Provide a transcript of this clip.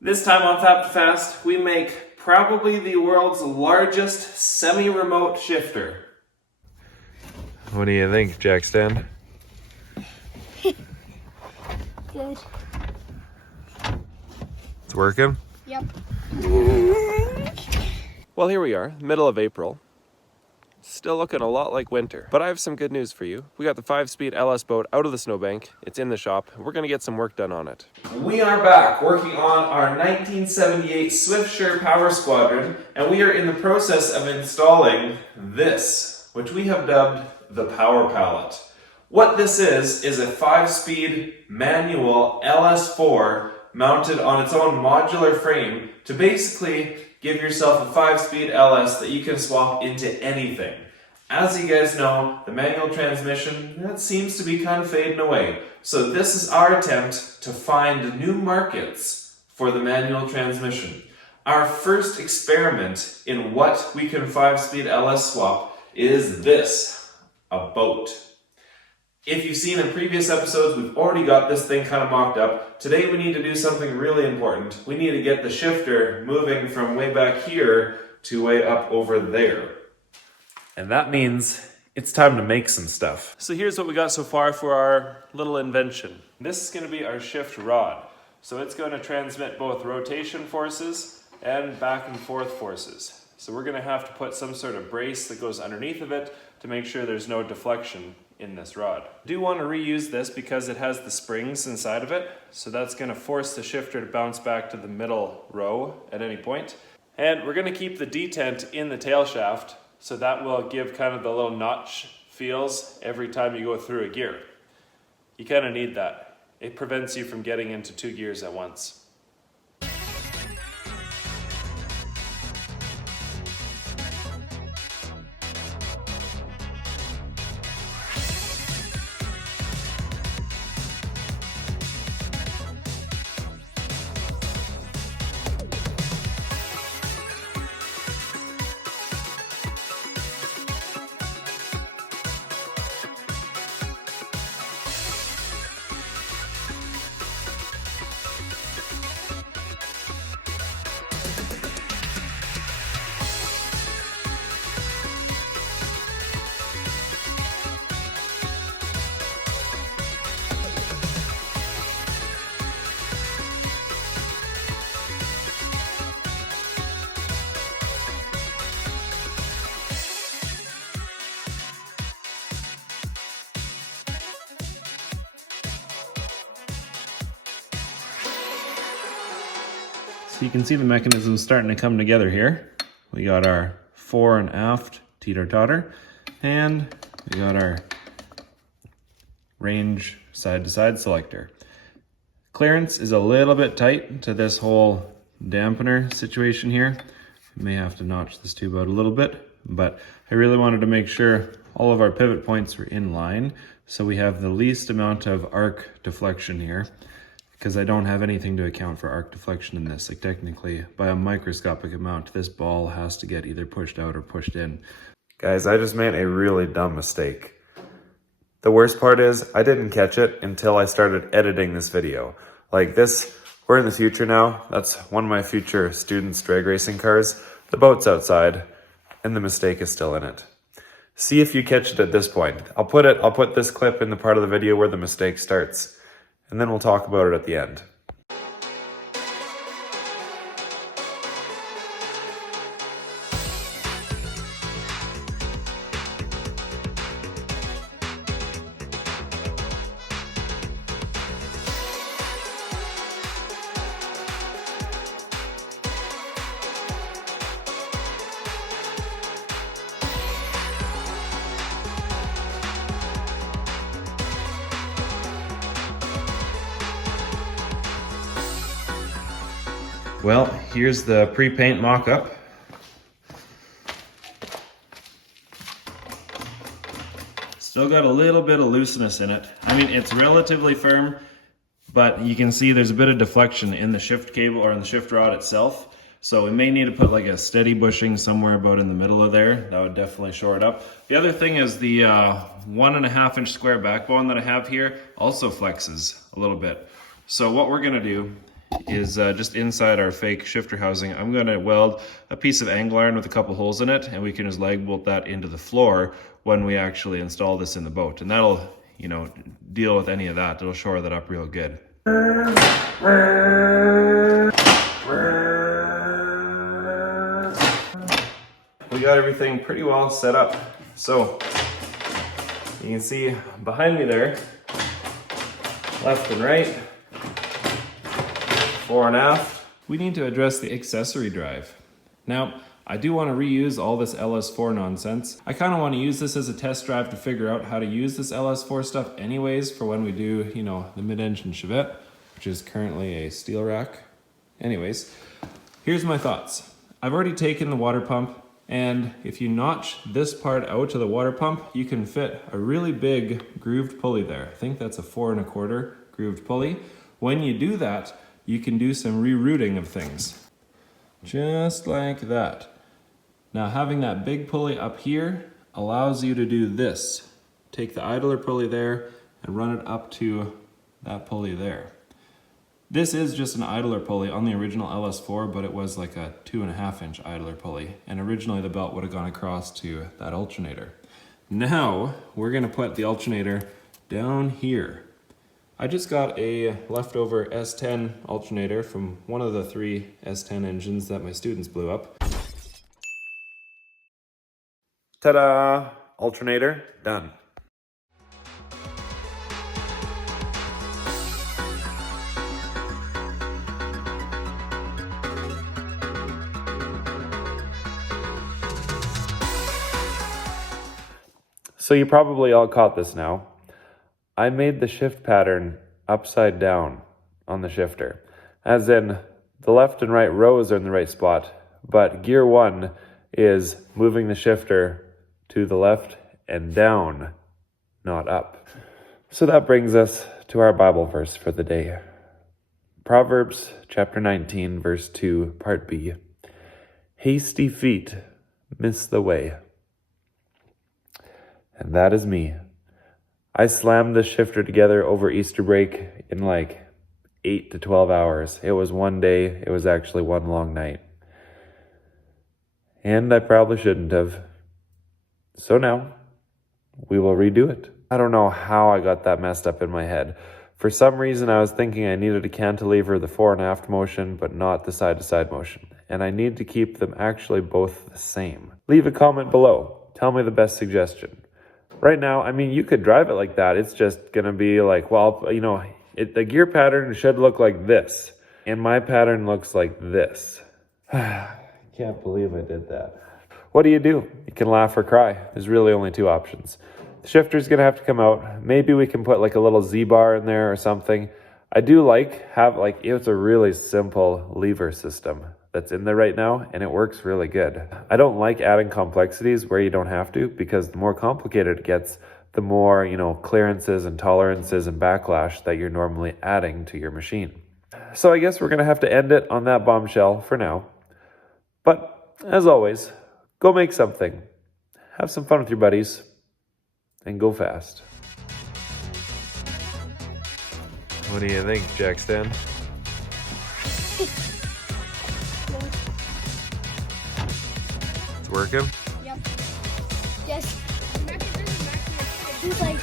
This time on Fap to Fast, we make probably the world's largest semi-remote shifter. What do you think, Jack Stan? Good. It's working? Yep. Well, here we are, middle of April. Still looking a lot like winter. But I have some good news for you. We got the 5-speed LS boat out of the snowbank. It's in the shop. We're gonna get some work done on it. We are back working on our 1978 Swiftsure Power Squadron, and we are in the process of installing this, which we have dubbed the Power Pallet. What this is a 5-speed manual LS4 mounted on its own modular frame to basically give yourself a 5-speed LS that you can swap into anything. As you guys know, the manual transmission, that seems to be kind of fading away. So this is our attempt to find new markets for the manual transmission. Our first experiment in what we can 5-speed LS swap is this, a boat. If you've seen in previous episodes, we've already got this thing kind of mocked up. Today we need to do something really important. We need to get the shifter moving from way back here to way up over there. And that means it's time to make some stuff. So here's what we got so far for our little invention. This is going to be our shift rod. So it's going to transmit both rotation forces and back and forth forces. So we're going to have to put some sort of brace that goes underneath of it to make sure there's no deflection in this rod. I do want to reuse this because it has the springs inside of it, so that's going to force the shifter to bounce back to the middle row at any point. And we're going to keep the detent in the tail shaft, so that will give kind of the little notch feels every time you go through a gear. You kind of need that. It prevents you from getting into 2 gears at once. So you can see the mechanism starting to come together here. We got our fore and aft teeter-totter, and we got our range side-to-side selector. Clearance is a little bit tight to this whole dampener situation here. We may have to notch this tube out a little bit, but I really wanted to make sure all of our pivot points were in line, so we have the least amount of arc deflection here, because I don't have anything to account for arc deflection in this. Like technically, by a microscopic amount, this ball has to get either pushed out or pushed in. Guys, I just made a really dumb mistake. The worst part is, I didn't catch it until I started editing this video. Like this, we're in the future now. That's one of my future students' drag racing cars. The boat's outside, and the mistake is still in it. See if you catch it at this point. I'll put this clip in the part of the video where the mistake starts, and then we'll talk about it at the end. Well, here's the pre-paint mock-up. Still got a little bit of looseness in it. I mean, it's relatively firm, but you can see there's a bit of deflection in the shift cable or in the shift rod itself. So we may need to put like a steady bushing somewhere about in the middle of there. That would definitely shore it up. The other thing is the 1.5 inch square backbone that I have here also flexes a little bit. So what we're gonna do is just inside our fake shifter housing, I'm gonna weld a piece of angle iron with a couple holes in it, and we can just lag bolt that into the floor when we actually install this in the boat. And that'll, you know, deal with any of that. It'll shore that up real good. We got everything pretty well set up. So you can see behind me there, left and right, fore and aft. We need to address the accessory drive. Now, I do want to reuse all this LS4 nonsense. I kind of want to use this as a test drive to figure out how to use this LS4 stuff anyways for when we do, you know, the mid-engine Chevette, which is currently a steel rack. Anyways, here's my thoughts. I've already taken the water pump, and if you notch this part out of the water pump, you can fit a really big grooved pulley there. I think that's a 4 1/4 grooved pulley. When you do that, you can do some rerouting of things. Just like that. Now having that big pulley up here allows you to do this. Take the idler pulley there and run it up to that pulley there. This is just an idler pulley on the original LS4, but it was like a 2.5 inch idler pulley. And originally the belt would have gone across to that alternator. Now we're gonna put the alternator down here. I just got a leftover S10 alternator from one of the 3 S10 engines that my students blew up. Ta-da! Alternator, done. So you probably all caught this now. I made the shift pattern upside down on the shifter. As in, the left and right rows are in the right spot, but gear 1 is moving the shifter to the left and down, not up. So that brings us to our Bible verse for the day. Proverbs chapter 19, verse 2, part B. Hasty feet miss the way. And that is me. I slammed the shifter together over Easter break in like 8 to 12 hours. It was one day. It was actually one long night. And I probably shouldn't have. So now, we will redo it. I don't know how I got that messed up in my head. For some reason, I was thinking I needed to cantilever the fore and aft motion, but not the side-to-side motion. And I need to keep them actually both the same. Leave a comment below. Tell me the best suggestion. Right now, I mean, you could drive it like that. It's just going to be like, well, you know, the gear pattern should look like this. And my pattern looks like this. Can't believe I did that. What do? You can laugh or cry. There's really only 2 options. The shifter's going to have to come out. Maybe we can put like a little Z-bar in there or something. I do it's a really simple lever system that's in there right now, and it works really good. I don't like adding complexities where you don't have to, because the more complicated it gets, the more, you know, clearances and tolerances and backlash that you're normally adding to your machine. So I guess we're going to have to end it on that bombshell for now. But as always, go make something. Have some fun with your buddies, and go fast. What do you think, Jackson? It's working? Yep. Yes. He's like,